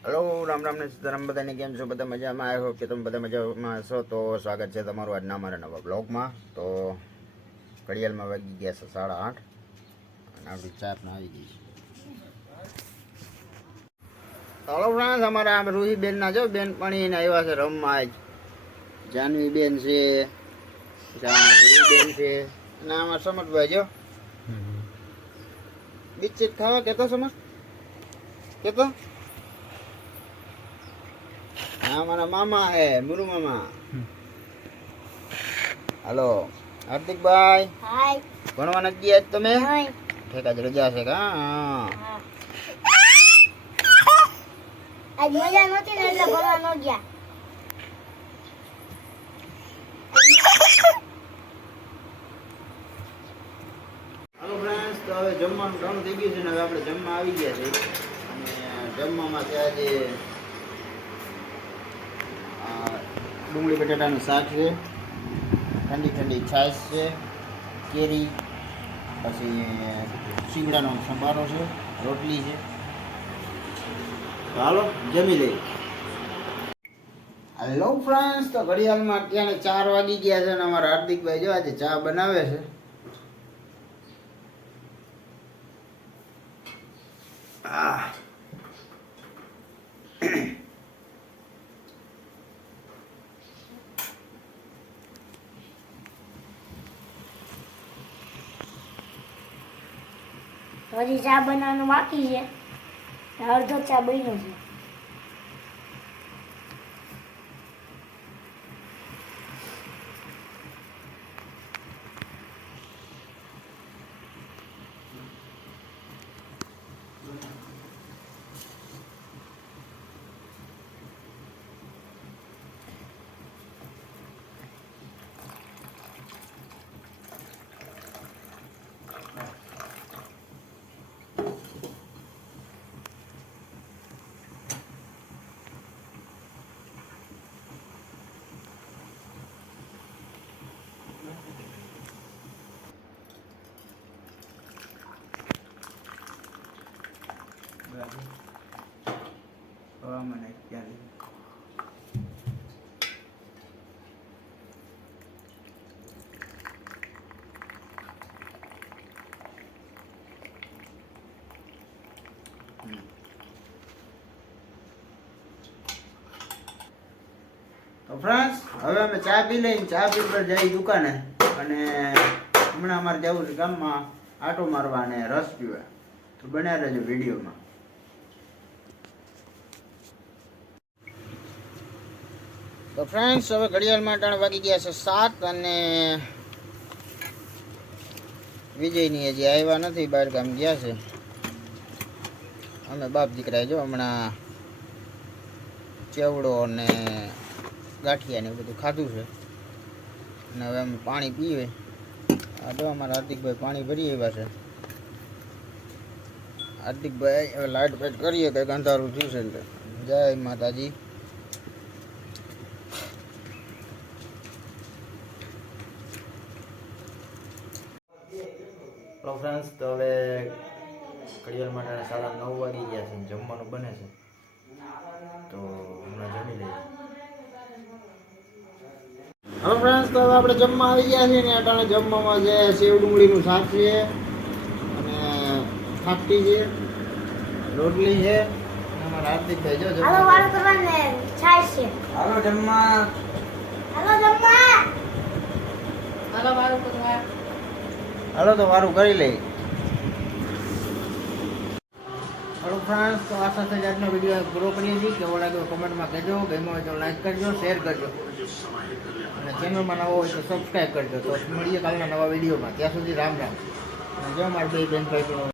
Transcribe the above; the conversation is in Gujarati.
હેલો, રામ રામ ને સીતારામ. બધાને કેમ છો? બધા મજામાં? આઈ હોપ કે તમે બધા મજામાં છો. તો સ્વાગત છે તમારું આજના અમારા નવા બ્લોગમાં. તો ઘડિયાળમાં વાગી ગયા છે 8:30 અને આપણી ચા પણ આવી ગઈ છે. હેલો ફ્રેન્ડ્સ, અમારા રૂહીબેનના જો બેનપણીને આવ્યા છે રમવા. આજ જાનવી બેન છે, રૂહીબેન છે અને આમાં સમજભાઈ જો બિસ્કિટ ખાવા કેતો સમજ કેતો. હા, મારા મામા હે, મુરુ મામા. હાલો હાર્દિકભાઈ, હાય. ભણવા નથી ગયા તમે? હાય. ઠેકા જ રજા છે કા? હા. આજ મજા નહોતી ને એટલે ભણવા ન ગયા. હાલો ફ્રેન્ડ્સ, તો હવે જમવાનું ટાણું થઈ ગયું છે ને હવે આપણે જમવા આવી ગયા છે. અને જમવામાં છે આજે ડુંગળી બટાટાનું શાક છે, ઠંડી ઠંડી છાશ છે, કેરી, પછી શીંગડાનો સંભારો છે, રોટલી છે. તો હાલો જમી લઈએ. હેલો ફ્રેન્ડ્સ, તો ઘડિયાળમાં અત્યારે 4 વાગી ગયા છે અને અમારા હાર્દિકભાઈ જો આજે ચા બનાવે છે. હજી ચા બનાવવાનું બાકી છે. અડધો ચા બન્યો છે. તો ફ્રેન્ડ્સ, હવે અમે ચા પી લઈને ચા પી પર જઈ દુકાને અને હમણાં અમારે જવું છે ગામમાં આટો મારવા અને રસ પીવા. તો બન્યા રહેજો વિડીયોમાં. તો ફ્રેન્ડ્સ, હવે ઘડિયાળમાં ટાણ વાગી ગયા છે 7 અને વિજયની હજી આવ્યા નથી, બહાર ગામ ગયા છે. અમે બાપ દીકરા જો હમણાં ચેવડો અને ગાંઠિયા ને બધું ખાધું છે અને હવે અમે પાણી પીવે. આ જો અમારા હાર્દિકભાઈ પાણી ભરી આવ્યા છે. હાર્દિકભાઈ હવે લાઈટ પેટ કરીએ કંઈક અંધારું થયું છે એટલે. જય માતાજી. હેલો ફ્રેન્ડ્સ, તો હવે ઘડિયાળ માટે 9:30 વાગી ગયા છે, જમવાનું બને છે. તો હમણાં જમી લઈએ. હવે ફ્રેન્ડ્સ, તો હવે આપણે જમવા આવી ગયા છીએ ને અટાણે જમવામાં જે સેવ ડુંગળીનું શાક છે અને ખાટી છે, રોટલી છે. અમારા હાર્દિકભાઈ જો હાલો વાળું કરવાને છાશ છે. હાલો જમવા. હાલો જમવા. હાલો વાળું કરવા. હાલો તો વારું કરી લઈ. હાલો ફ્રેન્ડ્સ, તો આ સાથે જ આજનો વિડીયો પૂરો કરીએ છીએ. કેવો લાગ્યો કમેન્ટમાં કહેજો. ગમ્યો હોય તો લાઈક કરજો, શેર કરજો અને ચેનલમાં નવો હોય તો સબસ્ક્રાઈબ કરજો. તો મળીએ કાલના નવા વિડીયોમાં. ત્યાં સુધી રામ રામ. અને જો મારા બે બેન ભાઈ